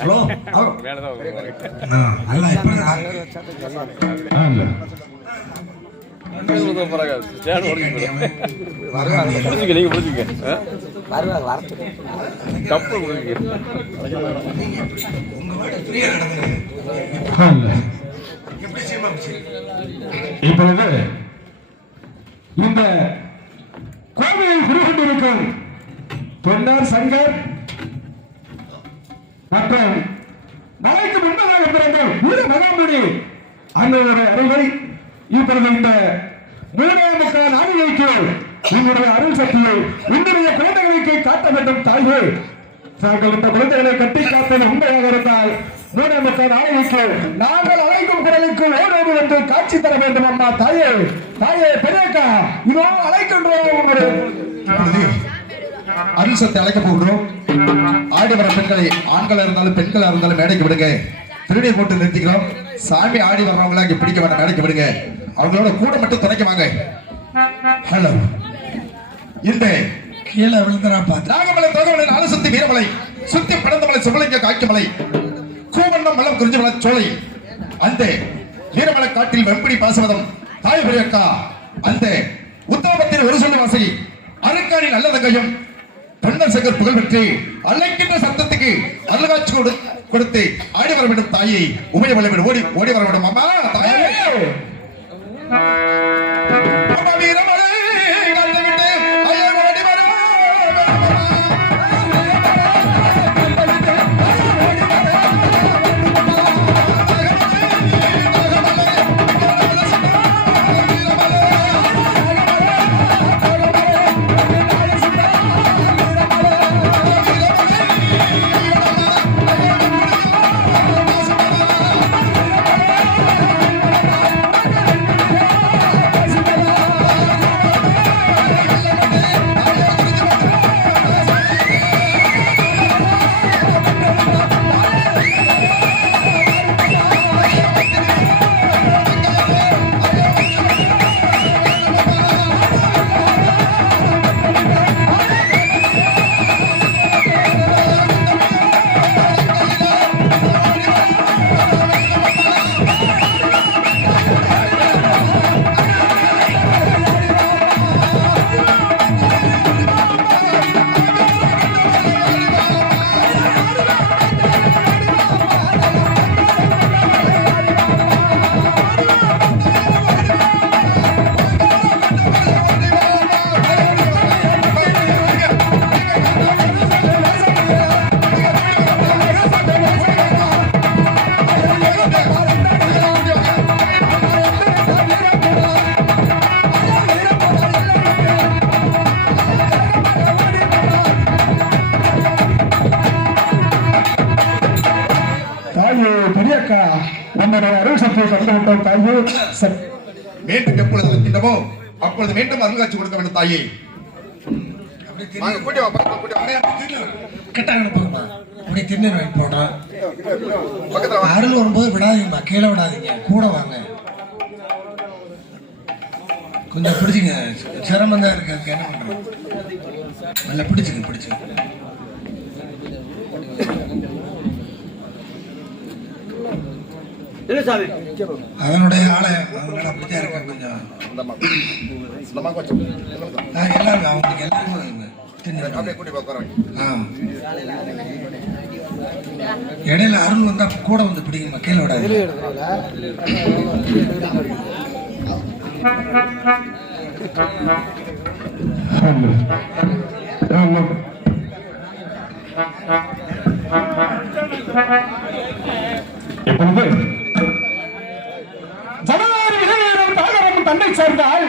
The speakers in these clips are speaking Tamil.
ஹலோ ஹலோ அல்ல இப்பொழுது இந்த கோவையில் குறுகின்றிருக்கும் தொண்டர் சங்கர் மற்றும் மலைக்கு முன்னதாக பிறந்த வீர மகாமுனி அந்த ஒரு அறிவை இப்பொழுது இந்த மூலமுக நாடுகளுக்கு உங்களுடைய அருள் சக்தியை உங்களுடைய குழந்தைகளுக்கு காட்ட வேண்டும் தாயே. தாங்கள் இந்த குழந்தைகளை கட்டி காப்பது உண்மையாக இருந்தால் மூலமுக நாடுகளுக்கு நாங்கள் அழைக்கும் குரலுக்கு ஓடோடு வந்து காட்சி தர வேண்டும் அம்மா தாயே. தாயே பெரியக்கா இதோ அழைக்கின்றோம். உங்களுடைய அருள் சக்தி அழைக்க போகிறோம். ஆடி வர பெண்களை ஆண்களா இருந்தாலும் பெண்களா இருந்தாலும் மேடைக்கு விடுங்க. திருநீர் போட்டு நிறுத்திக்கிறோம். சாமி ஆடி வர்றவங்களா இங்க பிடிக்க வேண்டாம், மேடைக்கு விடுங்க. அவங்களோட கூட மட்டும் துணைக்க வாங்க. ஹலோ இந்த கீழே விழுந்தரா பார்த்து நாகமலை தோகமலை நாலு சுத்தி வீரமலை சுத்தி படந்தமலை சுமலைங்க காய்ச்சமலை கூவண்ணம் மலம் குறிஞ்சிமலை சோலை அந்த வீரமலை காட்டில் வெம்படி பாசவதம் தாய் பெரியக்கா அந்த உத்தமத்தின் ஒரு சொல்லு வாசி அருக்காணி நல்லதங்கையும் தொண்டர் சங்கர் புகழ் பெற்று அழைக்கின்ற சத்தத்துக்கு அருள்காட்சி கொடுத்து ஆடி வர வேண்டும் தாயை. உமைய வல்லவன் ஓடி ஓடி வர வேண்டும் அம்மா தாயே. மீண்டும் எப்பொழுது இருக்கின்றமோ அப்பொழுது மீண்டும் அருள்காட்சி கொடுக்க வேண்டும் தாயே. அருள் வரும்போது விடாதீங்கம்மா, கீழே விடாதீங்க, கூட வாங்க. கொஞ்சம் பிடிச்சிங்க, சிரமம் தான் இருக்கு. அதுக்கு என்ன பண்றோம், நல்லா பிடிச்சுங்க பிடிச்சுங்க. அதனுடைய ஆளை அப்படித்தான் இருக்க கொஞ்சம் எல்லாரும் அவங்களுக்கு இடையில அருள் வந்தா கூட வந்து பிடிக்குமா, கீழே விடாது. தன்னை சேர்ந்தால்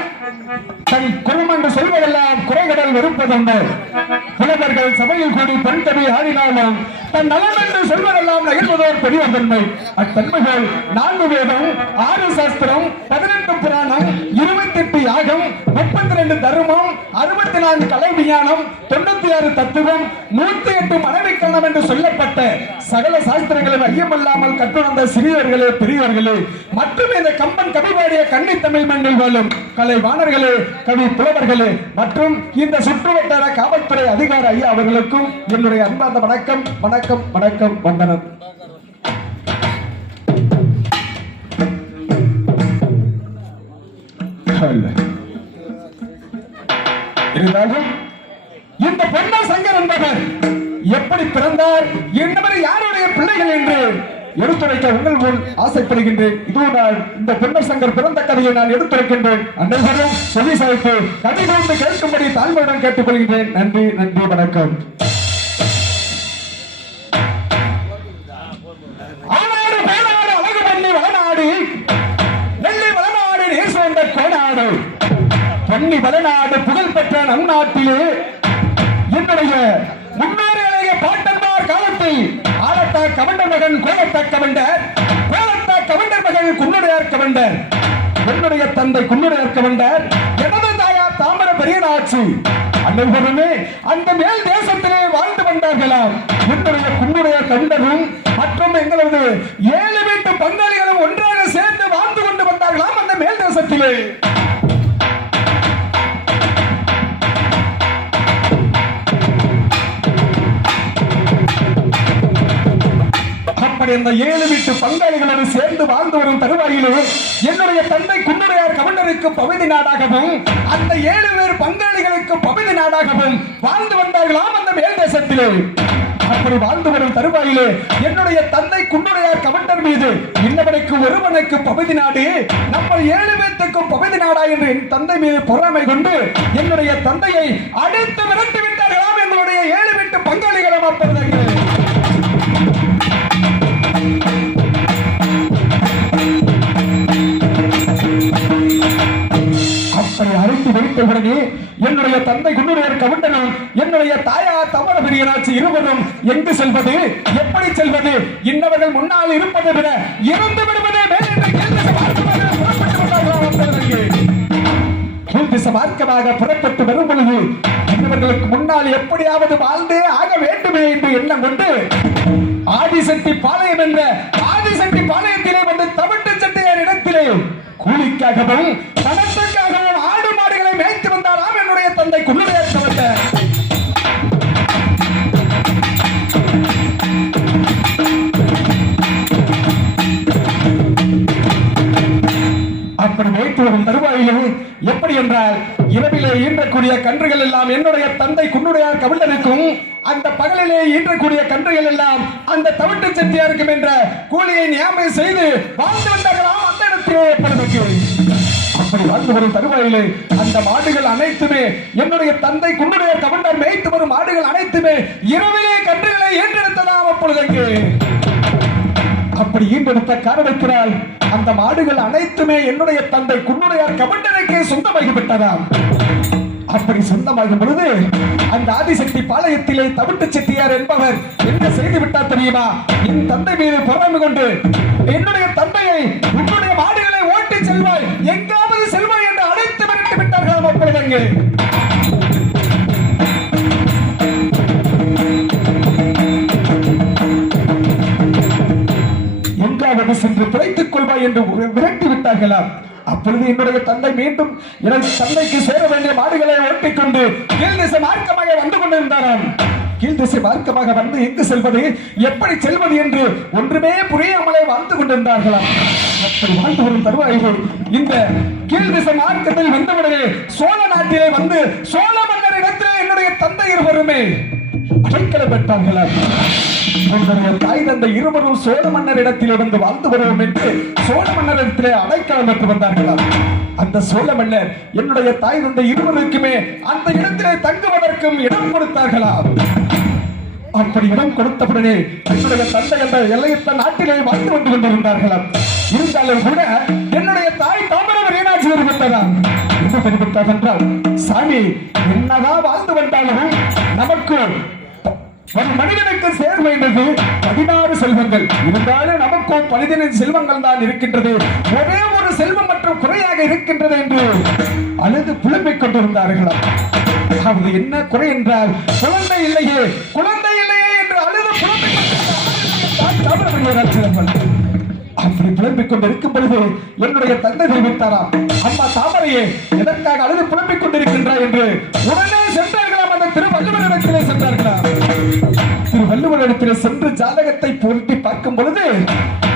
தன் குலம் என்று சொல்வதெல்லாம் குறைகடல் வெறுப்பதுண்டு. புலவர்கள் சபையில் கூடி பெண் தவி ஆடினாலும் தன் நலம் என்று சொல்வதெல்லாம் நகர்வதோர் பெரிய தன்மை. அத்தன்மைகள் 4 வேதம், 6 சாஸ்திரம், 18 புராணம், 28 யாகம், 32 தர்மம், 64 கலை விஞ்ஞானம், 96 தத்துவம், 108 மனைவிக்கானம் என்று சொல்லப்பட்ட சகல சாஸ்திரங்களும் ஐயமில்லாமல் கற்றுணர்ந்த சிறியவர்களே, பெரியவர்களே மற்றும் இந்த கம்பன் கவி பாடிய கன்னி தமிழ் மண்ணில் வாழும் கலைவாணர்களே, கவி புலவர்களே மற்றும் இந்த சுற்றுவட்டார காவல்துறை அதிகாரி ஐயா அவர்களுக்கும் என்னுடைய அன்பார்ந்த வணக்கம், வணக்கம், வணக்கம், வந்தனம். இருந்தாலும் இந்த பொன்ன சங்கர் என்பவர் எப்படி பிறந்தார், என்னவர் யாருடைய பிள்ளைகள் என்று எடுத்துரைக்க உங்கள் முன் ஆசைப்படுகின்றேன். இதோ நான் இந்த பொன்னர் சங்கர் பிறந்த கதையை நான் எடுத்துரைக்கின்றேன். அனைவரும் சொல்லி சாய்த்து கதை கொண்டு கேட்கும்படி தாழ்மையுடன் கேட்டுக்கொள்கின்றேன். நன்றி, நன்றி, வணக்கம். ஆனாடு பேனாடு அழகு பண்ணி வளநாடு, நெல்லி வளநாடு நீர் சோர்ந்த கோடாடு, பொன்னி வளநாடு புகழ் பெற்ற நம் நாட்டிலே என்னுடைய முன்னோர்களைய பாட்டன்மார் காலத்தில் ஆலத்தா கவண்டர் மகன் கோலத்தா கவண்டர், கோலத்தா கவண்டர் மகன் குன்னுடையார் கவண்டர், என்னுடைய தந்தை குன்னுடையார் கவண்டர், எனது தாயார் தாமர பெரியநாச்சி அனைவருமே அந்த மேல் தேசத்திலே வாழ்ந்து வந்தார்களாம். என்னுடைய குன்னுடையார் கவண்டரும் மற்றும் எங்களது 7 வீட்டு பங்காளிகளும் ஒன்றாக சேர்ந்து வாழ்ந்து கொண்டு வந்தார்களாம் அந்த மேல் தேசத்திலே. இந்த 7 வீட்டு பங்காளிகளோடு சேர்ந்து வாழ்ந்து வரும் தருவாயிலே என்னுடைய தந்தை குன்னுடையார் கவண்டருக்கு பகுதி நாடாகவும் அந்த 7 பேர் பங்காளிகளுக்கு பகுதி நாடாகவும் வாழ்ந்து வந்தார்களாம் அந்த மேல் தேசத்திலே. அப்படி வாழ்ந்து வரும் தருவாயிலே என்னுடைய தந்தை குன்னுடையார் கவண்டர் மீது இன்னவனுக்கு ஒருவனுக்கு பகுதி நாடு, நம்ம 7 பேருக்கும் பகுதி நாடா என்று என் தந்தை மீது பொறாமை கொண்டு என்னுடைய தந்தையை அடித்து விரட்டி விட்டார்களாம் எங்களுடைய 7 வீட்டு பங்காளிகளும். அப்பொழுது அப்படி அழைத்து வைத்த உடனே என்னுடைய தந்தை குன்னுடையார் கவண்டனும் என்னுடைய தாயார் தாமர பெரியநாச்சி இருவரும் எங்கு செல்வது, எப்படி செல்வது, இன்னவர்கள் முன்னால் இருப்பதை விட இறந்து விடுவதே மேல் என்று கீழ்திசை மார்க்கமாக புறப்பட்டு வரும் பொழுது இன்னவர்களுக்கு முன்னால் எப்படியாவது வாழ்ந்தே ஆக வேண்டுமே என்று எண்ணம் கொண்டு ஆதிசக்தி பாளையம் என்ற ஆதிசக்தி பாளையத்திலே வந்து தவிட்டு சட்டையார் இடத்திலே கூலிக்காகவும் பணத்துக்காகவும் ஆடு மாடுகளை மேய்த்து வந்தாராம் என்னுடைய தந்தை குன்னுடையார் கவண்டர். அப்படி மேய்த்து வரும் தருவாயிலே எப்படி என்றால் இரவிலே ஈன்றக்கூடிய கன்றுகள் எல்லாம் என்னுடைய தந்தை குன்னுடையார் கவண்டனுக்கும் அந்த பகலிலே ஈன்றக்கூடிய கன்றுகள் எல்லாம் அந்த தவிட்டு செட்டியாருக்கும் என்ற கூலியை ஞாபகம் செய்து வாழ்ந்து வந்தார்களாம் அந்த இடத்திலே. அப்படி வாழ்ந்து வரும் தருவாயிலே அந்த மாடுகள் அனைத்துமே என்னுடைய தந்தை குன்னுடையார் கவண்டர் மேய்த்து வரும் மாடுகள் அனைத்துமே இரவிலே கன்றுகளை ஈன்றெடுத்ததாம். அப்பொழுது அப்படி ஈன்றெடுத்த காரணத்தினால் அந்த மாடுகள் அனைத்துமே என்னுடைய தந்தை குன்னுடையார் கவண்டனுக்கு சொந்தமாகிவிட்டதாம். அப்படி சொந்தமாகும் பொழுது அந்த ஆதிசக்தி பாளையத்திலே தவிட்டு செட்டியார் என்பவர் என்ன செய்து விட்டார் தெரியுமா, என் தந்தை மீது பொறாமை கொண்டு என்னுடைய தந்தையை உன்னுடைய மாடுகளை ஓட்டி செல்வாய், எங்காவது செல்வாய் என்று அழைத்து விரட்டி விட்டார்கள். அப்பொழுது எங்காவது சென்று பிழைத்துக் கொள்வாய் என்று விரட்டி விட்டார்களாம். அப்பொழுது என்னுடைய தந்தை மீண்டும் எனது தந்தைக்கு சேர வேண்டிய மாடுகளை ஓட்டிக்கொண்டு கீழ்திசை மார்க்கமாக வந்து கொண்டிருந்தாராம். கீழ்திசை மார்க்கமாக வந்து எங்கு செல்வது, எப்படி செல்வது என்று ஒன்றுமே புரியாமலே வாழ்ந்து கொண்டிருந்தார்களாம். அப்படி வாழ்ந்து வரும் தருவாயில் இந்த கீழ்திசை மார்க்கத்தில் வந்தவுடனே சோழ நாட்டிலே வந்து சோழ மன்னர் இடத்திலே என்னுடைய தந்தை இருவருமே அடைக்கலம் பெற்றார்களாம். தாய் தந்தை இருவரும் சோழ மன்னர் இடத்தில் இருந்து வாழ்ந்து வருவோம் என்று சோழ மன்னர் இடத்திலே அடைக்கலம் பெற்று வந்தார்களாம். அந்த சோழ மன்னர் என்னுடைய தாய் தந்தை இருவருக்குமே அந்த இடத்திலே தங்குவதற்கும் இடம் கொடுத்தார்களாம். அப்படி இடம் கொடுத்தவுடனே என்னுடைய தந்தை என்ற எல்லையற்ற நாட்டிலே வாழ்ந்து வந்து கொண்டிருந்தார்களாம். இருந்தாலும் கூட என்னுடைய தாய் தாமர பெரியநாச்சி விரும்புகிறார். என்ன தெரிவித்தார் என்றால், சாமி என்னதான் வாழ்ந்து வந்தாலும் நமக்கு ஒரு மனிதனுக்கு சேர வேண்டியது 16 செல்வங்கள். இருந்தாலும் நமக்கும் 15 செல்வங்கள் தான் இருக்கின்றது. ஒரே ஒரு செல்வம் மற்றும் குறையாக இருக்கின்றது என்று அழுது புலம்பிக் கொண்டிருந்தார்களாம். அதாவது என்ன குறை என்றால் குழந்தை இல்லையே என்று அழுது புலம்பிக் கொண்டிருந்தார்கள். அப்படி புலம்பிக் கொண்டிருக்கும் பொழுது என்னுடைய தந்தை தெரிவித்தாராம், அம்மா தாமரையே எதற்காக அழுது புலம்பிக் கொண்டிருக்கின்றாய் என்று. உடனே சென்றார்களாம், அந்த திருவள்ளுவரிடத்திலே சென்றார்களாம். திருவள்ளுவரிடத்திலே சென்று ஜாதகத்தை புரட்டி பார்க்கும் பொழுது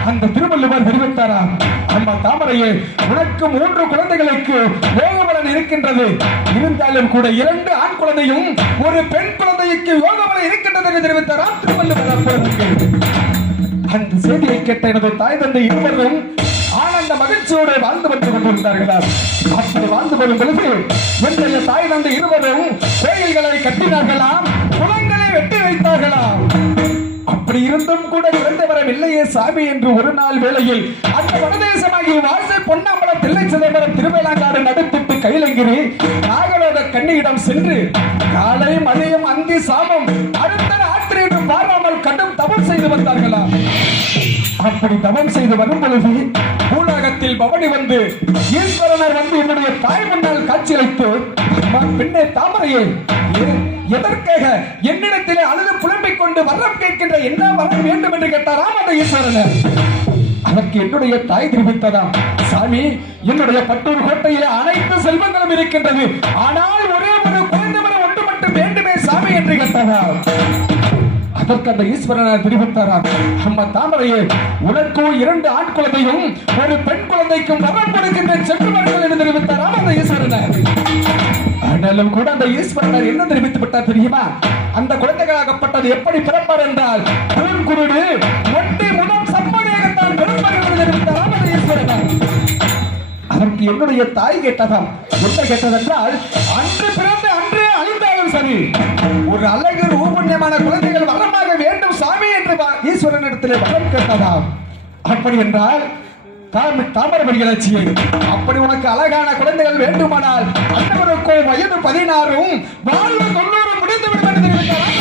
அந்த திருவள்ளுவர் தெரிவித்தாராம், அம்மா தாமரையே உனக்கு 3 குழந்தைகளுக்கு யோகபலன் இருக்கின்றது. இருந்தாலும் கூட 2 ஆண் குழந்தையும் ஒரு பெண் குழந்தைக்கு யோகபலன் இருக்கின்றது என்று தெரிவித்தாராம் திருவள்ளுவர். அப்பொழுது அந்த செய்தியை கேட்ட எனது தாய் தந்தை இருவரும் ஆனந்த மகிழ்ச்சியோடு வாழ்ந்து வந்து கொண்டிருந்தார்களா. அப்படி வாழ்ந்து வரும் பொழுது என்னுடைய தாய் தந்தை இருவரும் கோயில்களை கட்டினார்களாம், குளங்களை வெட்டி வைத்தார்களாம். அப்படி இருந்தும் கூட குழந்தை வரவில்லையே சாமி என்று ஒரு நாள் வேளையில் அந்த வடதேசமாகிய வாசல் பொன்னாம்பலம் தில்லை சிதம்பரம் திருவேலாங்காடு நடுத்திட்டு கைலங்கிரி நாகலோக கண்ணியிடம் சென்று காலை மதியம் அந்தி சாமம் அடுத்த ராத்திரி என்று பாராமல் கடும் தவம் செய்து வந்தார்களாம். அப்படி தவம் செய்து வரும் பொழுது பூலோகத்தில் பவனி வந்து ஈஸ்வரனர் வந்து என்னுடைய தாய் முன்னால் காட்சியளித்து, பெண்ணே தாமரையே எதற்காக என்னிடத்திலே அழுது புலம்பிக் கொண்டு வரம் கேட்கின்ற என்ன வரம் வேண்டும் என்று கேட்டாராம் அந்த ஈஸ்வரனர். அதற்கு என்னுடைய தாய் தெரிவித்ததாம், சாமி என்னுடைய பட்டூர் கோட்டையிலே அனைத்து செல்வங்களும் இருக்கின்றது, ஆனால் ஒரே ஒரு குழந்தை வரம் ஒன்று மட்டும் வேண்டுமே சாமி என்று கேட்டாராம். அதற்கு அந்த ஈஸ்வரனர் தெரிவித்தாராம், அம்மா தாமரையே உனக்கும் 2 ஆண் குழந்தையும் ஒரு பெண் குழந்தைக்கும் வரம் கொடுக்கின்றேன் சென்று வருங்கள் என்று தெரிவித்தாராம் அந்த ஈஸ்வரனர். ஆனாலும் கூட அந்த ஈஸ்வரனர் என்ன தெரிவித்து விட்டார் தெரியுமா? அந்த குழந்தைகளாகப்பட்டது எப்படி பிறப்பார் என்றால் குருடு மொட்டை முகம் சம்பனையாகத்தான் பிறப்பார் என்று தெரிவித்தாராம் அந்த ஈஸ்வரனர். அதற்கு என்னுடைய தாய் கேட்டதாம், என்ன கேட்டதென்றால் அன்று பிறந்து அன்று அழிந்தாலும் சரி ஒரு அழகு ரூபண்யமான குழந்தைகள் வரமாக வேண்டும் சாமி என்று ஈஸ்வரனிடத்திலே வரம் கேட்டதாம். அப்படி என்றால் தாமரபடிகளாட்சியை அப்படி உனக்கு அழகான குழந்தைகள் வேண்டுமானால் அன்னவருக்கோ வயது 16 வாழ்வு 90 முடிந்துவிடும் என்று தெரிவித்தார்.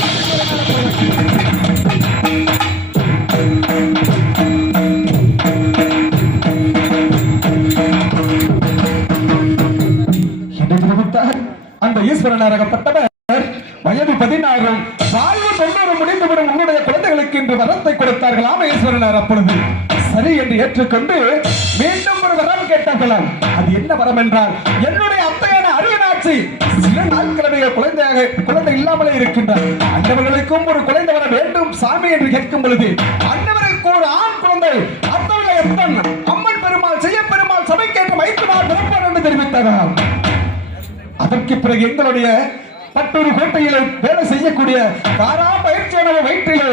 அந்த ஈஸ்வரனாகப்பட்டவர் வயது 16 வாழ்வு 90 முடிந்துவிடும் உன்னுடைய குழந்தைகளுக்கு என்று வரத்தை கொடுத்தார்களாம் ஈஸ்வரனார். அப்பொழுது சரி என்று ஏற்றுக்கொண்டு மீண்டும் ஒரு வரம் கேட்டார்களாம். அது என்ன வரம் என்றால், என்னுடைய அத்தையான அரியனாட்சி சில நாட்களுடைய குழந்தை இல்லாமலே இருக்கின்றார், அன்னவர்களுக்கும் ஒரு குழந்தை வர வேண்டும் சாமி என்று கேட்கும் பொழுது அன்னவர்களுக்கு ஒரு ஆண் குழந்தை அத்தவர்கள் எப்பன் அம்மன் பெருமாள் செய்ய பெருமாள் சபைக்கேற்ற வைத்துமார் பிறப்பார் என்று தெரிவித்தார்கள். அதற்கு பிறகு எங்களுடைய பட்டூர் கோட்டையிலே வேலை செய்யக்கூடிய காரா பயிற்சியான வயிற்றிலே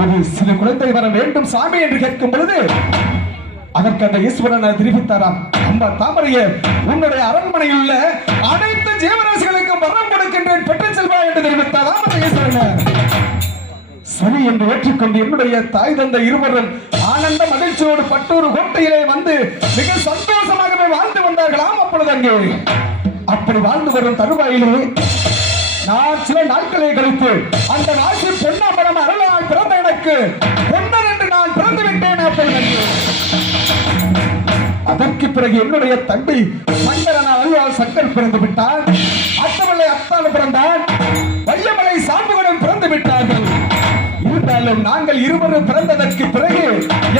ஒரு சில குழந்தை வர வேண்டும் சாமி என்று கேட்கும் பொழுது அதற்கு அந்த ஈஸ்வரன் தெரிவித்தாராம், அம்மா தாமரையே உன்னுடைய அரண்மனையில் உள்ள அனைத்து ஜீவராசிகளுக்கும் வரம் கொடுக்கின்றேன் பெற்று செல்வா என்று தெரிவித்தாராம் அந்த ஈஸ்வரன். சரி என்று ஏற்றுக்கொண்டு என்னுடைய தாய் தந்தை இருவரும் ஆனந்த மகிழ்ச்சியோடு பட்டூர் கோட்டையிலே வந்து மிக சந்தோஷமாகவே வாழ்ந்து வந்தார்களாம். அப்பொழுது அங்கே அப்படி வாழ்ந்து வரும் தருவாயிலே நான் சில நாட்களை கழித்து அந்த ராசி பொன்னாம்பலம் அருளால் பிறந்த எனக்கு பொன்னர் என்று நான் பிறந்து விட்டேன். அதற்கு பிறகு என்னுடைய தம்பி சங்கரன் அருளால் சங்கர் பிறந்து விட்டார், அத்தவளை அத்தான் பிறந்தார், வையமலை சாம்புகளும் பிறந்து விட்டார்கள். இருந்தாலும் நாங்கள் இருவரும் பிறந்ததற்கு பிறகு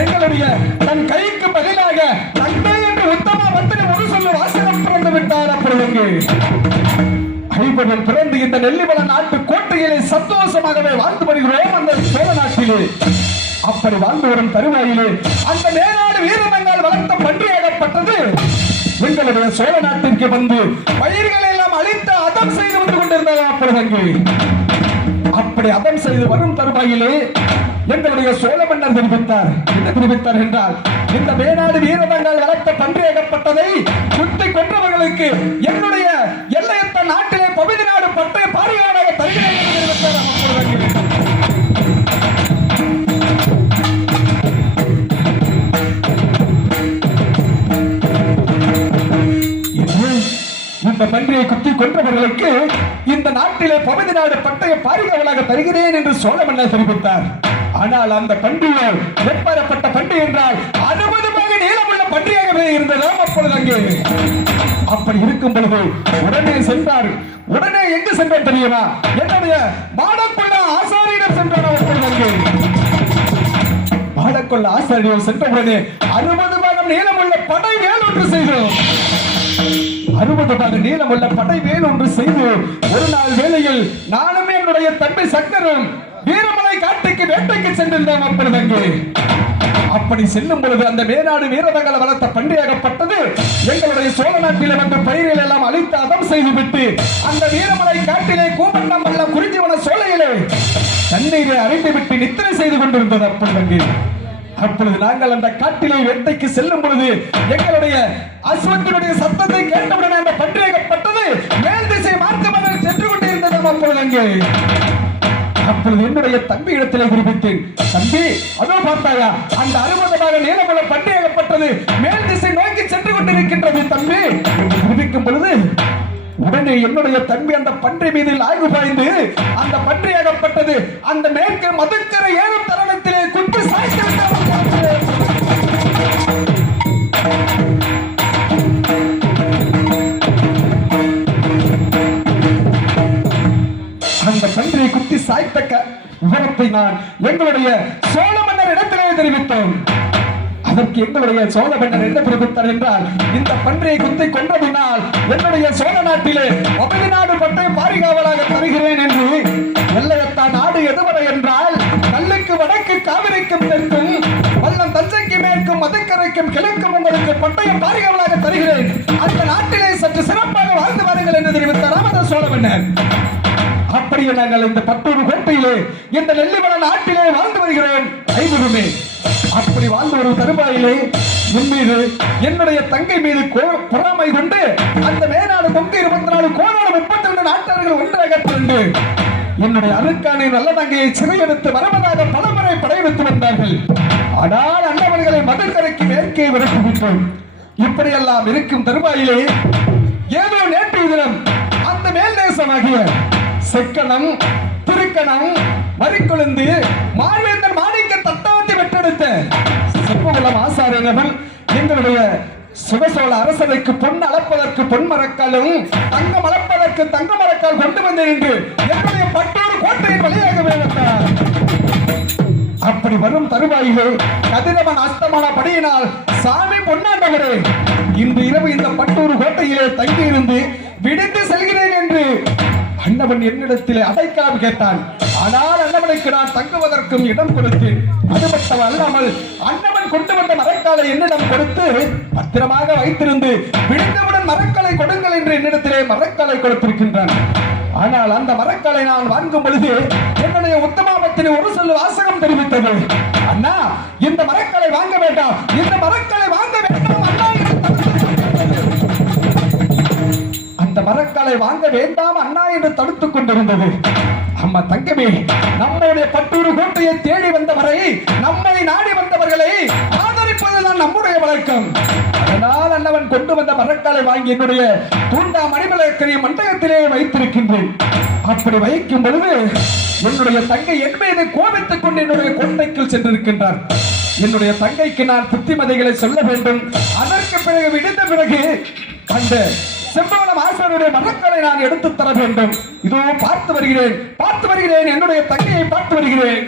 எங்களுடைய தன் கைக்கு பதிலாக தந்தை என்று உத்தம வந்தனை ஒரு சொல்ல வாசகம் பிறந்து விட்டார். அப்பொழுது ஐம்பதன் பிறந்து இந்த நெல்லிவள நாட்டு கோட்டையிலே சந்தோஷமாகவே வாழ்ந்து வருகிறோம் அந்த சோழ நாட்டிலே. அப்படி வாழ்ந்து வரும் தருவாயிலே அந்த மேலாடு வீரமங்கால் வளர்த்த பன்றியாகப்பட்டது எங்களுடைய சோழ நாட்டிற்கு வந்து பயிர்களை எல்லாம் அழித்து அதம் செய்து வந்து கொண்டிருந்தது. அப்பொழுது அப்படி அதம் செய்து வரும் தருவாயிலே எங்களுடைய சோழ மன்னர் தெரிவித்தார். என்ன தெரிவித்தார் என்றால், இந்த மேனாடு வீரமங்கால் வளர்த்த பன்றியாகப்பட்டதை குத்தி கொன்றவர்களுக்கு என்னுடைய எல்லையத்த நாட்டிலே பகுதி நாடு பட்டை பாரியாடாக தருகிறேன் என்று தெரிவித்தார். இந்த பன்றியை குத்தி கொன்றவர்களுக்கு இந்த நாட்டு நாட்டிலே பகுதி நாடு பட்டய பாரிகாவலாக தருகிறேன் என்று சோழ மன்னர் தெரிவித்தார். ஆனால் அந்த பன்றியோ எப்பேற்பட்ட பன்றி என்றால் 60 பாக நீளமுள்ள பன்றியாகவே இருந்ததாம் அப்பொழுது அங்கே. அப்படி இருக்கும் பொழுது உடனே சென்றார். உடனே எங்கு சென்றார் தெரியுமா? என்னுடைய மாடக்குள்ள ஆசாரியிடம் சென்றார். அப்பொழுது அங்கே மாடக்குள்ள ஆசாரியிடம் சென்றவுடனே 60 பாகம் நீளமுள்ள படை வேல் ஒன்று செய்தோம். 60 பாக நீளமுள்ள படை வேல் ஒன்று செய்து ஒரு நாள் வேளையில் நானும் என்னுடைய தம்பி சக்கரும் வீரமலை காட்டுக்கு வேட்டைக்கு சென்றிருந்தோம். அப்பொழுது அங்கே அப்படி செல்லும் பொழுது அந்த மேநாடு வீரதங்களை வளர்த்த பன்றியாகப்பட்டது எங்களுடைய சோழ நாட்டிலே வந்து பயிர்கள் எல்லாம் அழித்து அதம் செய்துவிட்டு அந்த வீரமலை காட்டிலே கூமண்டம் வல்ல குறிஞ்சிவன சோலையிலே தண்ணீரை அறிந்து விட்டு நித்திரை செய்து கொண்டிருந்தது. அப்பொழுது அங்கே அப்பொழுது நாங்கள் அந்த காட்டிலே வேட்டைக்கு செல்லும் பொழுது எங்களுடைய அஸ்வத்தினுடைய சத்தத்தை கேட்டவுடனே அந்த பன்றியாகப்பட்டது மேல் திசை மார்க்கமாக சென்று கொண்டிருந்தது. அப்பொழுது அங்கே அப்பொழுது என்னுடைய தம்பி இடத்திலே குறிப்பிட்டேன். தம்பி, அதோ பார்த்தாயா, அந்த 60 பாக நீளமுள்ள பன்றியாகப்பட்டது மேல் திசை நோக்கி சென்று கொண்டிருக்கின்றது தம்பி என்று குறிப்பிக்கும் பொழுது உடனே என்னுடைய தம்பி அந்த பன்றி மீது ஆய்வு பாய்ந்து அந்த பன்றியாகப்பட்டது அந்த மேற்கு மதுக்கரை ஏறும் தருணத்திலே குத்தி சாய்த்து விட்டார். அந்த பன்றியை குத்தி சாய்த்தக்க விவரத்தை நான் எங்களுடைய சோழ மன்னர் இடத்திலே தெரிவித்தோம். அதற்கு எங்களுடைய சோழ மன்னர் என்ன தெரிவித்தார் என்றால், இந்த பன்றியை குத்தி கொன்றதினால் என்னுடைய சோழ நாட்டிலே பகுதி நாடு பட்டய பாரிகாவலாக தருகிறேன் என்று. எல்லையத்தா நாடு எதுவரை என்றால் கல்லுக்கு வடக்கு காவிரிக்கும் தெற்கும் வல்லம் தஞ்சைக்கு மேற்கும் மதுக்கரைக்கும் கிழக்கும் உங்களுக்கு பட்டய பாரிகாவலாக தருகிறேன். அந்த நாட்டிலே சற்று சிறப்பாக வாழ்ந்து வாருங்கள் என்று தெரிவித்தார் அந்த சோழ மன்னர். அப்படியே நாங்கள் இந்த பட்டூர் கோட்டையிலே இந்த நெல்லிவள நாட்டிலே வாழ்ந்து வருகிறோம். ஐவருமே அப்படி வாழ்ந்து வரும் தருவாயிலே என் மீது என்னுடைய தங்கை மீது பொறாமை கொண்டு அந்த மேநாடு கொங்கு 24 கோணோடு 32 நாட்டார்கள் ஒன்றாக திரண்டு என்னுடைய அருக்கானை நல்ல தங்கையை சிறையெடுத்து வருவதாக பலமுறை படையெடுத்து வந்தார்கள். ஆனால் அண்ணவர்களை மதுக்கரைக்கு மேற்கே விரட்டிவிட்டோம். இப்படியெல்லாம் இருக்கும் தருவாயிலே ஏதோ நேற்றைய தினம் அந்த மேல் தேசமாகிய செக்கணம், திருக்கணம், மறிக்கொழுந்து, மார்வேந்தர் மாணிக்க தட்டாவத்தை வெற்றெடுத்த செப்பகுளம் ஆசாரியர்கள் எங்களுடைய சுகசோழ அரசருக்கு பொன் அளப்பதற்கு பொன் மரக்காலும் தங்கம் அளப்பதற்கு தங்க மரக்கால் கொண்டு வந்தேன் என்று என்னுடைய பட்டூர் கோட்டையின் வழியாகவே வந்தார். அப்படி வரும் தருவாயிலே கதிரவன் அஸ்தமான படியினால் சாமி பொன்னாண்டவரே, இன்று இரவு இந்த பட்டூர் கோட்டையிலே தங்கியிருந்து விடுத்து செல்கிறேன் என்று அண்ணவன் என்னிடத்திலே அடைக்காலம் கேட்டான். ஆனால் அண்ணவனுக்கு நான் தங்குவதற்கும் இடம் கொடுத்தேன். அது மட்டும் அல்லாமல் அண்ணவன் கொண்டு வந்த மரக்காலை என்னிடம் கொடுத்து பத்திரமாக வைத்திருந்து விழுந்தவுடன் மரக்காலை கொடுங்கள் என்று என்னிடத்திலே மரக்காலை கொடுத்திருக்கின்றான். ஆனால் அந்த மரக்காலை நான் வாங்கும் பொழுது என்னுடைய உத்தமாபத்தின் ஒரு சொல் வாசகம் தெரிவித்தது. அண்ணா, இந்த மரக்காலை வாங்க வேண்டாம், இந்த மரக்காலை வாங்க வேண்டாம் அண்ணா. அந்த மரக்காலை வாங்க வேண்டாம் அண்ணா என்று தடுத்துக் கொண்டிருந்தது. அம்மா தங்கமே, நம்முடைய பட்டூர் கோட்டையை தேடி வந்தவரை, நம்மை நாடி வந்தவர்களை ஆதரிப்பதுதான் நம்முடைய வழக்கம். அதனால் அண்ணவன் கொண்டு வந்த மரக்காலை வாங்கி என்னுடைய தூண்டா மணிமலக்கரிய மண்டபத்திலே வைத்திருக்கின்றேன். அப்படி வைக்கும் பொழுது என்னுடைய தங்கை என் மீது கோபித்துக் கொண்டு என்னுடைய கோட்டைக்குள் சென்றிருக்கின்றார். என்னுடைய தங்கைக்கு நான் புத்திமதிகளை சொல்ல வேண்டும். அதற்கு பிறகு விடுத்த பிறகு அந்த செம்பவனம் ஆசாரியருடைய மரக்காலை நான் எடுத்து தர வேண்டும். இதோ பார்த்து வருகிறேன், என்னுடைய தங்கையை பார்த்து வருகிறேன்.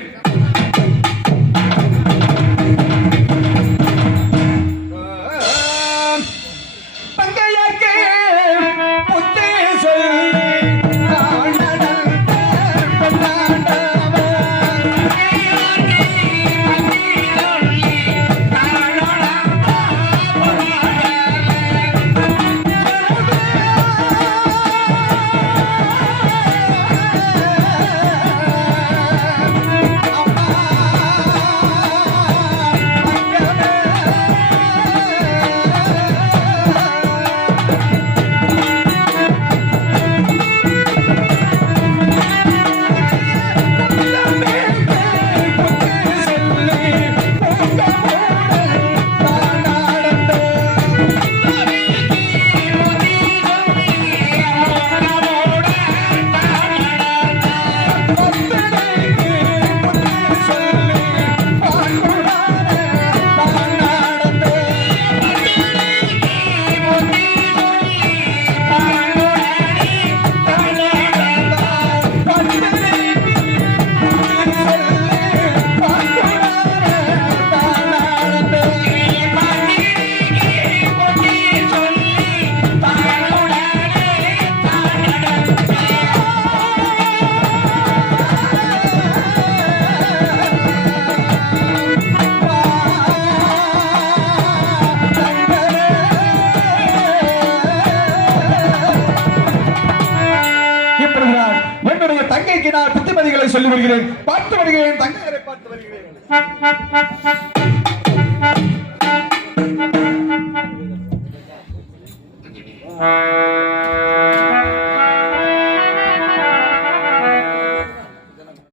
சொல்லி வருகிறேன். பார்த்து வருகிறேன், தங்கையரை பார்த்து வருகிறேன்.